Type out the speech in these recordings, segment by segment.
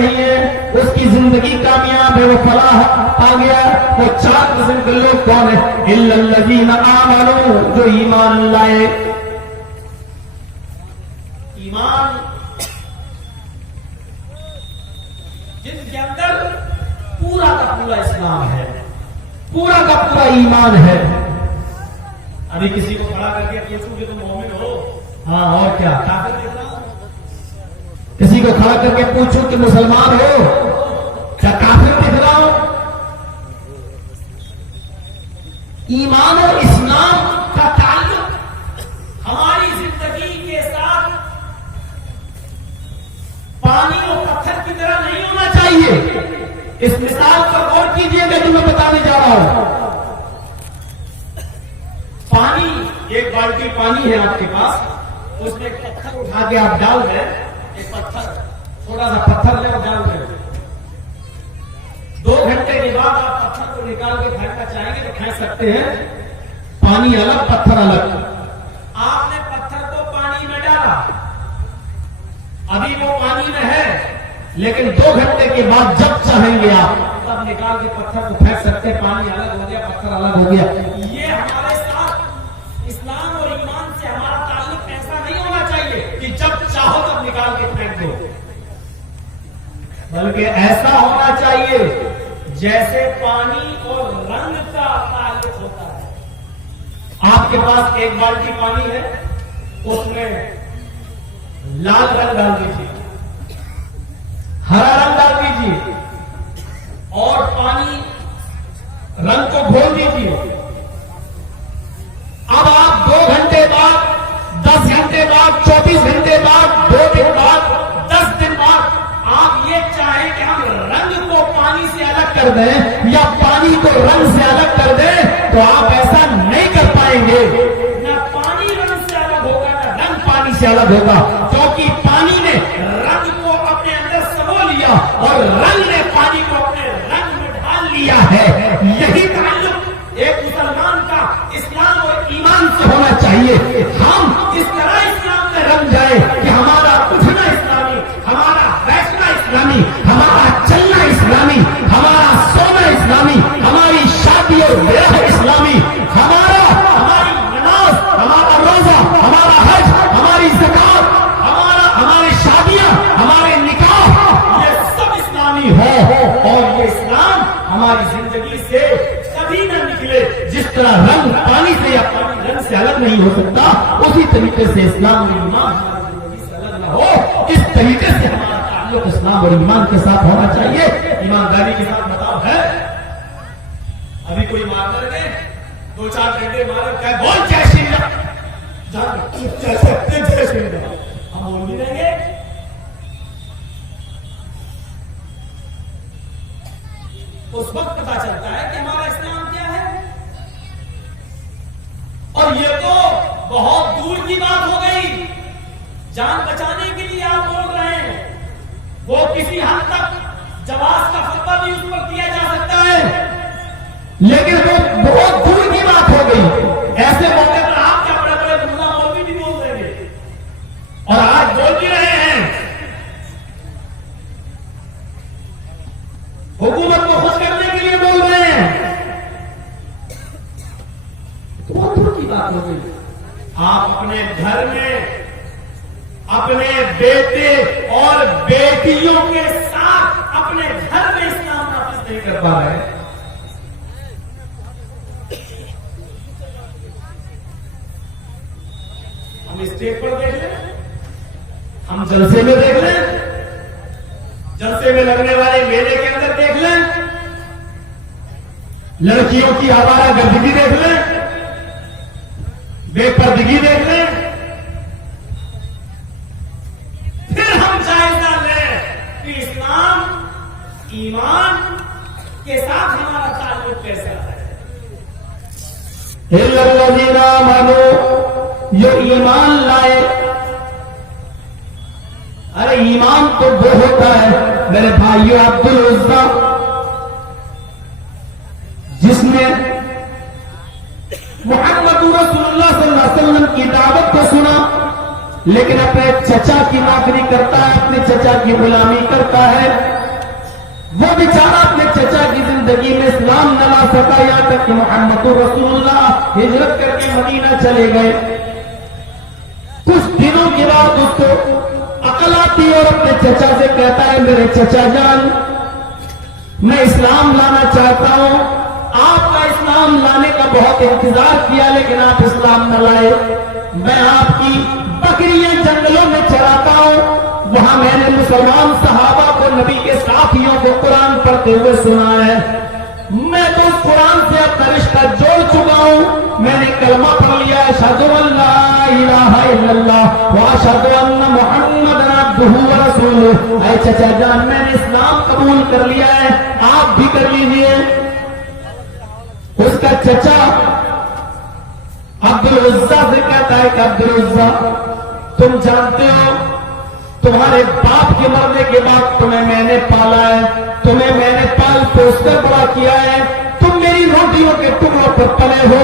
نہیں ہے اس کی زندگی کامیاب ہے، وہ فلاح آ گیا۔ وہ 4 قسم کے لوگ کون ہیں؟ الا الذین آمنوا، جو ایمان لائے۔ ایمان جن کے اندر پورا کا پورا اسلام ہے، پورا کا پورا ایمان ہے۔ ابھی کسی کو کھڑا کر کے پوچھوں کہ تم مومن ہو؟ ہاں، اور کیا؟ کافر دکھ رہا ہوں؟ کسی کو کھڑا کر کے پوچھوں کہ مسلمان ہو؟ کیا کافر دکھ رہا ہوں؟ ایمان اور اسلام کا تعلق ہماری زندگی کے ساتھ پانی اور پتھر کی طرح نہیں ہونا چاہیے۔ اس مثال پر غور کیجیے گا جو میں بتانے جا رہا ہوں۔ پانی، ایک بالٹی پانی ہے آپ کے پاس، اس میں ایک پتھر اٹھا کے آپ ڈال دیں، ایک پتھر، تھوڑا سا پتھر لے اور ڈال دیں۔ 2 گھنٹے کے بعد آپ پتھر کو نکال کے پھینکنا چاہیں گے تو پھینک سکتے ہیں، پانی الگ پتھر الگ۔ آپ نے پتھر کو پانی میں ڈالا، ابھی وہ پانی میں ہے، لیکن 2 گھنٹے کے بعد جب چاہیں گے آپ تب نکال کے پتھر کو پھینک سکتے ہیں، پانی الگ ہو گیا، پتھر الگ ہو گیا۔ یہ ہمارے ساتھ اسلام اور ایمان سے ہمارا تعلق ایسا نہیں ہونا چاہیے کہ جب چاہو تب نکال کے پھینک دو، بلکہ ایسا ہونا چاہیے جیسے پانی اور رنگ کا تعلق ہوتا ہے۔ آپ کے پاس ایک بالٹی پانی ہے، اس میں لال رنگ ڈال دیجیے، ہرا رنگ ڈال دیجیے اور پانی رنگ کو گھول دیجیے۔ اب آپ 2 گھنٹے بعد، 10 گھنٹے بعد، 24 گھنٹے بعد، 2 دن بعد، 10 دن بعد آپ یہ چاہیں کہ ہم رنگ کو پانی سے الگ کر دیں یا پانی کو رنگ سے الگ کر دیں تو آپ ایسا نہیں کر پائیں گے۔ نہ پانی رنگ سے الگ ہوگا، نہ رنگ پانی سے الگ ہوگا، کیونکہ پانی نے رنگ کو اپنے اندر سمو لیا اور رنگ نے پانی کو اپنے رنگ میں ڈال لیا ہے۔ یہی تعلق ایک مسلمان کا اسلام اور ایمان سے ہونا چاہیے۔ ہم اس طرح اسلام میں رنگ جائیں کہ ہمارا اٹھنا اسلامی، ہمارا بیٹھنا اسلامی، ہمارا چلنا اسلامی، ہمارا سونا اسلامی، ہماری شادی اور بیاہ اسلامی، ہماری نماز، ہمارا روزہ، ہمارا حج، ہماری زکات، ہماری شادیاں، ہمارے نکاح، یہ سب اسلامی ہو اور یہ اسلام ہماری زندگی سے کبھی نہ نکلے۔ جس طرح رنگ پانی سے یا پانی رنگ سے الگ نہیں ہو سکتا، اسی طریقے سے اسلام اور ایمان ہماری زندگی سے الگ نہ ہو۔ اس طریقے سے ہمارا تعلق اسلام اور ایمان کے ساتھ ہونا چاہیے۔ ایمانداری کے ساتھ بتاؤ ہے؟ ابھی کوئی مارکر نے 2-4 گھنٹے مارک کہ بول جے شری رام، جے شری رام، ہم بول بھی رہیں گے۔ اس وقت پتا چلتا ہے کہ ہمارا اسلام کیا ہے۔ اور یہ تو بہت دور کی بات ہو گئی، جان بچانے کے لیے آپ بول رہے ہیں، وہ کسی حد تک جواز کا فتویٰ بھی اس پر دیا جا سکتا ہے، لیکن وہ بہت دور کی بات ہو گئی۔ ایسے موقع پر آپ کیا بڑے بڑے ملا مولوی بھی بول رہے ہیں اور آج بول بھی رہے ہیں، حکومت کو خوش کرنے کے لیے بول رہے ہیں، بہت دور کی بات ہو گئی۔ آپ اپنے گھر میں اپنے بیٹے اور بیٹیوں کے ساتھ اپنے گھر میں اسلام نافذ نہیں کر پا رہے۔ ہم اسٹیج پر دیکھ لیں، ہم جلسے میں دیکھ لیں، جلسے میں لگنے والے میلے کے اندر دیکھ لیں، لڑکیوں کی آوارہ گردگی دیکھ لیں، بے پردگی دیکھ لیں، پھر ہم جائزہ لیں کہ اسلام ایمان کے ساتھ ہمارا تعلق کیسا ہے۔ الذین آمنوا، جو ایمان لائے۔ ارے ایمان تو وہ ہوتا ہے میرے بھائیو عبد العزا جس نے محمد رسول اللہ صلی اللہ علیہ وسلم کی دعوت کو سنا، لیکن اپنے چچا کی نوکری کرتا ہے، اپنے چچا کی غلامی کرتا ہے. وہ بیچارہ اپنے چچا کی زندگی میں اسلام نہ لا سکا، یہاں تک کہ محمد رسول اللہ ہجرت کر کے مدینہ چلے گئے. کچھ دنوں کے بعد اس کو عقل آتی اور اپنے چچا سے کہتا ہے میرے چچا جان میں اسلام لانا چاہتا ہوں، آپ کا اسلام لانے کا بہت انتظار کیا لیکن آپ اسلام نہ لائے. میں آپ کی بکریاں جنگلوں میں چراتا ہوں، وہاں میں نے مسلمان صحابہ کو نبی کے ساتھیوں کو قرآن پڑھتے ہوئے سنا ہے. میں تو اس قرآن سے اپنا رشتہ جوڑ چکا ہوں، میں نے کلمہ پڑھ لیا ہے اشہد ان لا الہ الا اللہ واشہد ان محمد عبدہ ورسولہ. اے چچا جان میں نے اسلام قبول کر لیا ہے، آپ بھی کر لیجئے. اس کا چچا عبد العزیٰ سے کہتا ہے کہ عبد العزیٰ تم جانتے ہو تمہارے باپ کے مرنے کے بعد تمہیں میں نے پالا ہے، تمہیں میں نے پال پوس کر بڑا کیا ہے، تم میری روٹیوں کے ٹکڑوں پر پلے ہو،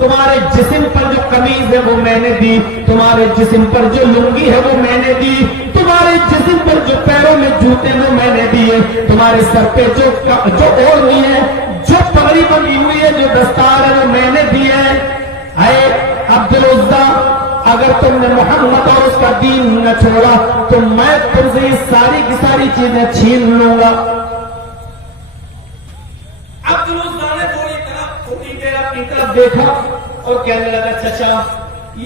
تمہارے جسم پر جو قمیض ہے وہ میں نے دی، تمہارے جسم پر جو لنگی ہے وہ میں نے دی، تمہارے جسم پر جو پیروں میں جوتے وہ میں نے دیے، تمہارے سر پہ جو اوڑھنی ہے، جو پگڑی بندھی ہوئی ہے، جو دستار ہے وہ میں نے دی ہے. اے عبد العزیٰ اگر تم نے محمد اور اس کا دین نہ چھوڑا تو میں تم سے یہ ساری کی ساری چیزیں چھین لوں گا. عبد العزیٰ نے تھوڑی دیر اپنی طرف دیکھا اور کہنے لگا چچا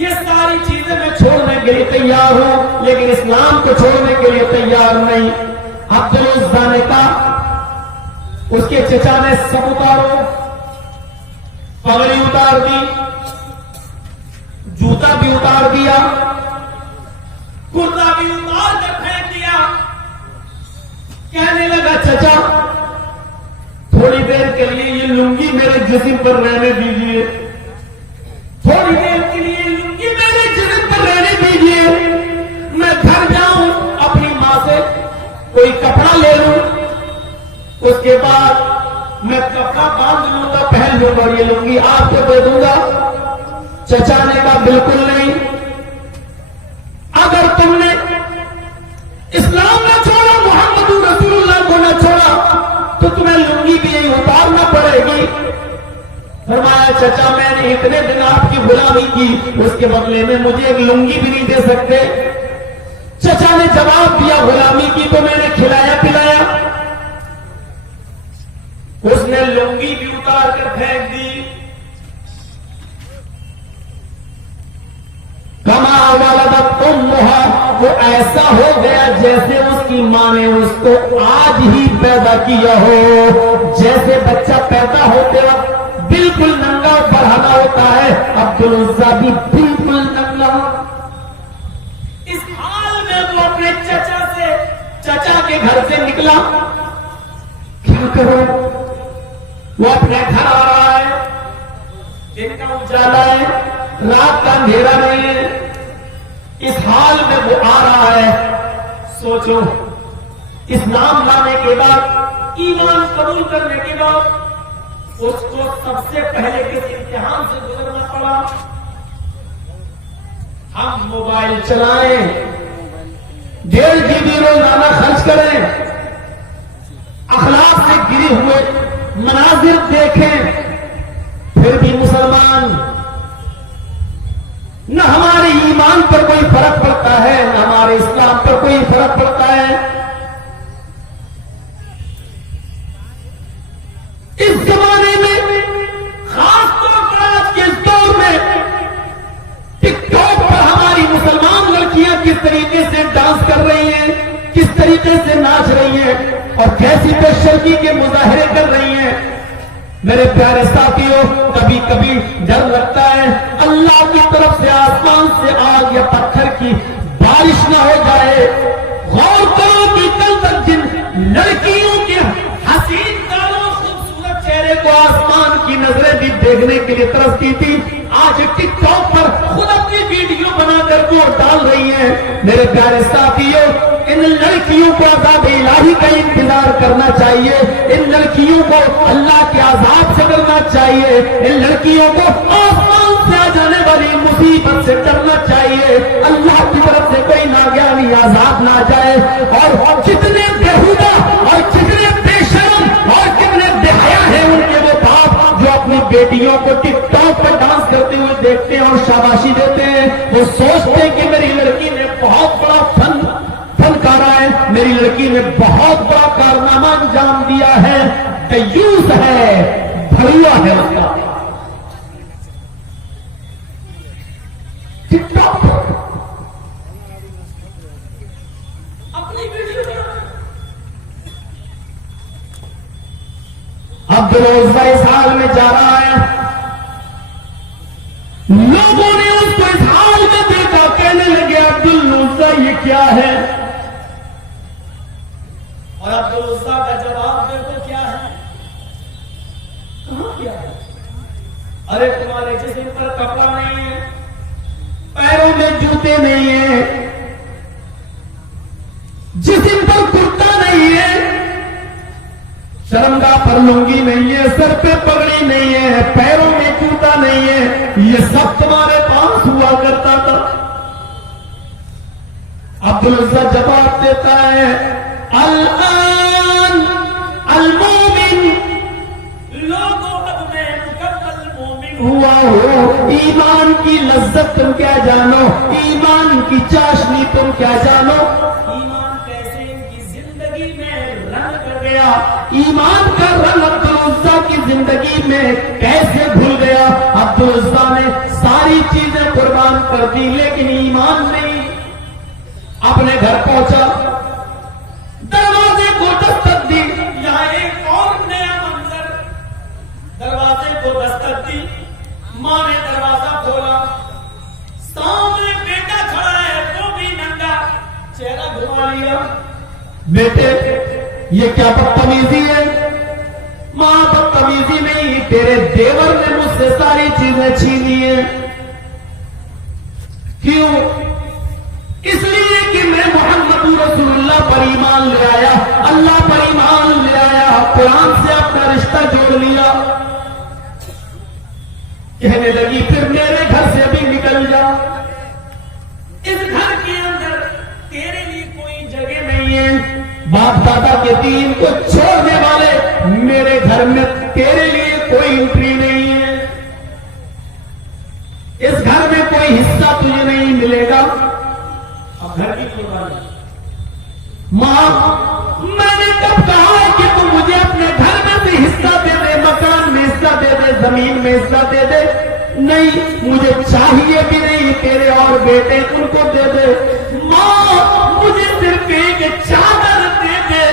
یہ ساری چیزیں میں چھوڑنے کے لیے تیار ہوں لیکن اسلام کو چھوڑنے کے لیے تیار نہیں. عبد العزیٰ نے کہا اس کے چچا نے سب اتارو، پگڑی اتار دی، جوتا بھی اتار دیا، کرتا بھی اتار کر پھینک دیا. کہنے لگا چچا تھوڑی دیر کے لیے یہ لنگی میرے جسم پر رہنے دیجیے، تھوڑی دیر کے لیے یہ لنگی میرے جسم پر رہنے دیجیے، میں گھر جاؤں اپنی ماں سے کوئی کپڑا لے لوں، اس کے بعد میں کپڑا باندھ لوں گا پہن لوں گا اور یہ لنگی آپ کو دے دوں گا. چچا نے کہا بالکل نہیں، اگر تم نے اسلام نہ چھوڑا محمد رسول اللہ کو نہ چھوڑا تو تمہیں لنگی بھی یہی اتارنا پڑے گی. فرمایا چچا میں نے اتنے دن آپ کی غلامی کی اس کے بدلے میں مجھے ایک لنگی بھی نہیں دے سکتے. چچا نے جواب دیا غلامی کی تو میں نے کھلایا پلایا. اس نے لنگی بھی اتار کر پھینک دی. کما ولدت امها وہ ایسا ہو گیا جیسے اس کی ماں نے اس کو آج ہی پیدا کیا ہو. جیسے بچہ پیدا ہوتے وقت بالکل ننگا اور برہنہ ہوتا ہے، عبد العزیٰ بھی بالکل ننگا. اس حال میں وہ اپنے چچا کے گھر سے نکلا. کیا کرو وہ اپنے گھر آ رہا ہے، دن کا اجالا ہے، رات کا اندھیرا نہیں ہے. اس حال میں وہ آ رہا ہے. سوچو اسلام لانے کے بعد، ایمان قبول کرنے کے بعد اس کو سب سے پہلے کس امتحان سے گزرنا پڑا. ہم موبائل چلائیں، 1.5 GB روزانہ خرچ کریں، اخلاق سے گرے ہوئے مناظر دیکھیں، پھر بھی مسلمان نہ ہمارے ایمان پر کوئی فرق پڑتا ہے نہ ہمارے اسلام پر کوئی فرق پڑتا ہے. اس زمانے میں خاص طور پر آج کے اس دور میں ٹک ٹاک پر ہماری مسلمان لڑکیاں کس طریقے سے ڈانس کر رہی ہیں، کس طریقے سے ناچ رہی ہیں اور کیسی بے شرمی کے مظاہرے کر رہی ہیں. میرے پیارے ساتھیوں کبھی کبھی ڈر لگتا ہے اللہ کی طرف سے آسمان سے آگ یا پتھر کی بارش نہ ہو جائے. غور کرو کہ کل تک جن لڑکیوں کے حسین گالوں خوبصورت چہرے کو آسمان کی نظریں بھی دیکھنے کے لیے ترستی تھی، آج ٹک ٹاک پر خود اپنی ویڈیو بنا کر وہ ڈال رہی ہیں. میرے پیارے ساتھیوں ان لڑکیوں کو عذاب الہی کا انتظار کرنا چاہیے، ان لڑکیوں کو اللہ کے عذاب سے ڈرنا چاہیے، ان لڑکیوں کو آسمان سے آ جانے والی مصیبت سے ڈرنا چاہیے. اللہ آزاد نہ جائے، اور کتنے بےہودہ اور کتنے بے شرم اور کتنے بے حیا ہیں ان کے وہ باپ جو اپنی بیٹیوں کو ٹک ٹاک پر ڈانس کرتے ہوئے دیکھتے ہیں اور شاباشی دیتے ہیں. وہ سوچتے ہیں کہ میری لڑکی نے بہت بڑا فنکارہ ہے، میری لڑکی نے بہت بڑا کارنامہ انجام دیا ہے. دیوس ہے، بھریا ہے اس کا. ٹک ٹاک اپنی ویڈیو عبدالعزہ اس حال میں جا رہا ہے. لوگوں نے اس کو اس حال میں دیکھا، کہنے لگے عبدالعزہ یہ کیا ہے؟ اور عبدالعزہ کا جواب دیکھو کیا ہے. کہاں کیا ہے؟ ارے تمہارے جسم پر کپڑا نہیں ہے، پیروں میں جوتے نہیں ہیں، جسم پر کرتا نہیں ہے، شرمگاہ پر لنگی نہیں ہے، سر پہ پگڑی نہیں ہے، پیروں میں جوتا نہیں ہے، یہ سب تمہارے پاس ہوا کرتا تھا. عبدالعزہ جواب دیتا ہے الآن المومن، لوگوں اب میں مکمل مومن ہوا ہو. ایمان کی لذت تم کیا جانو، ایمان کی چاشنی تم کیا جانو. ایمان کیسے ان کی زندگی میں رنگ کر گیا، ایمان کا رنگ عبدالعزہ کی زندگی میں کیسے بھول گیا. عبدالعزہ نے ساری چیزیں قربان کر دی لیکن ایمان نہیں. اپنے گھر پہنچا، دروازے کو دستک دی. یہاں ایک اور نیا منظر، دروازے کو دستک دی، ماں نے دروازہ کھولا، سامنے بیٹا کھڑا ہے، وہ بھی ننگا، چہرہ گھما لیا. بیٹے یہ کیا بدتمیزی ہے؟ ماں بدتمیزی نہیں، تیرے دیور نے مجھ سے ساری چیزیں چھینی ہیں. کیوں؟ اس لیے کہ میں محمد رسول اللہ پر ایمان لے آیا، اللہ پر ایمان لے آیا، قرآن سے اپنا رشتہ جوڑ لیا. کہنے لگی پھر میرے گھر سے بھی نکل جا، اس گھر کے اندر تیرے لیے کوئی جگہ نہیں ہے. باپ دادا کے دین کو چھوڑنے والے میرے گھر میں تیرے لیے کوئی انٹری نہیں ہے، اس گھر میں کوئی حصہ تجھے نہیں ملے گا. اب گھر کی قربانی. ماں میں نے کب کہا ہے کہ تم مجھے اپنے گھر میں سے حصہ دے دے، مکان میں حصہ دے دے، زمین میں حصہ دے دے؟ نہیں، مجھے چاہیے بھی نہیں. تیرے اور بیٹے ان کو دے دے. ماں مجھے صرف ایک چادر دے دے،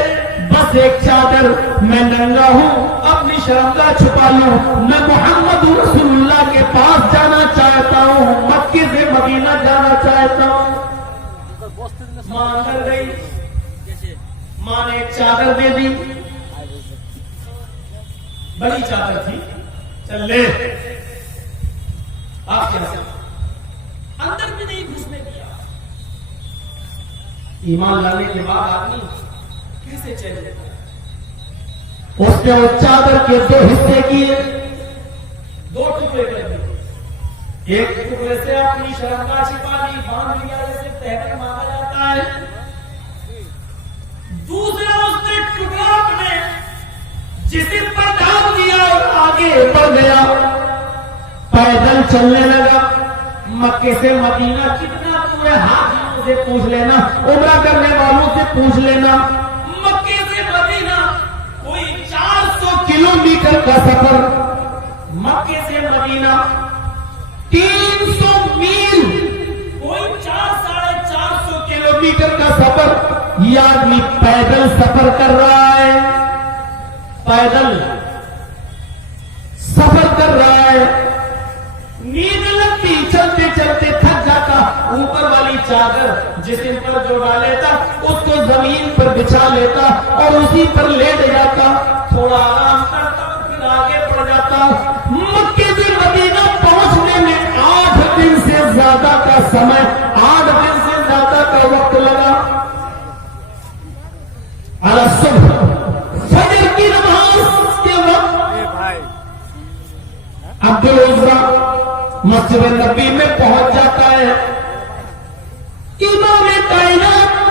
بس ایک چادر. میں ننگا ہوں، اپنی شرمگاہ چھپا لوں. میں محمد رسول اللہ کے پاس جانا چاہتا ہوں، مکے سے مدینہ جانا چاہتا ہوں. ماں اندر گئی، ماں نے ایک چادر دے دی، بڑی چادر تھی. چل لے. آپ کیا اندر بھی نہیں گھسنے دیا. ایمان لانے کے بعد آدمی کیسے چلے جاتا ہے؟ اس نے وہ چادر کے 2 حصے کیے، 2 ٹکڑے کر دیے. ایک ٹکڑے سے اپنی شرمگاہ چھپا لی، باندھ لیا جیسے تہتر مانگا جاتا ہے. دوسرا اس نے ٹکڑا اپنے جسم پر ڈال دیا اور آگے بڑھ گیا، پیدل چلنے لگا. مکے سے مدینہ کتنا دور ہے؟ حاجیوں سے پوچھ لینا، عمرہ کرنے والوں سے پوچھ لینا. مکے سے مدینہ کوئی 400 کلومیٹر کا سفر. مکے سے مدینہ 300 میل، کوئی 400-450 کلومیٹر کا سفر. یہ آدمی پیدل سفر کر رہا ہے، پیدل سفر کر رہا ہے. نیند لگتی، چلتے چلتے تھک جاتا. اوپر والی چادر جسم پر جو ڈالے تھا اس کو زمین پر بچھا لیتا اور اسی پر لیٹ جاتا، تھوڑا آرام کرتا اور پھر آگے بڑھ جاتا. مکے سے مدینہ پہنچنے میں 8 دن سے زیادہ کا سمے، 8 دن سے زیادہ کا وقت لگا. صبح فجر کی نماز کے وقت عبدالعزہ مسجد نبی میں پہنچ جاتا ہے. امام کائنات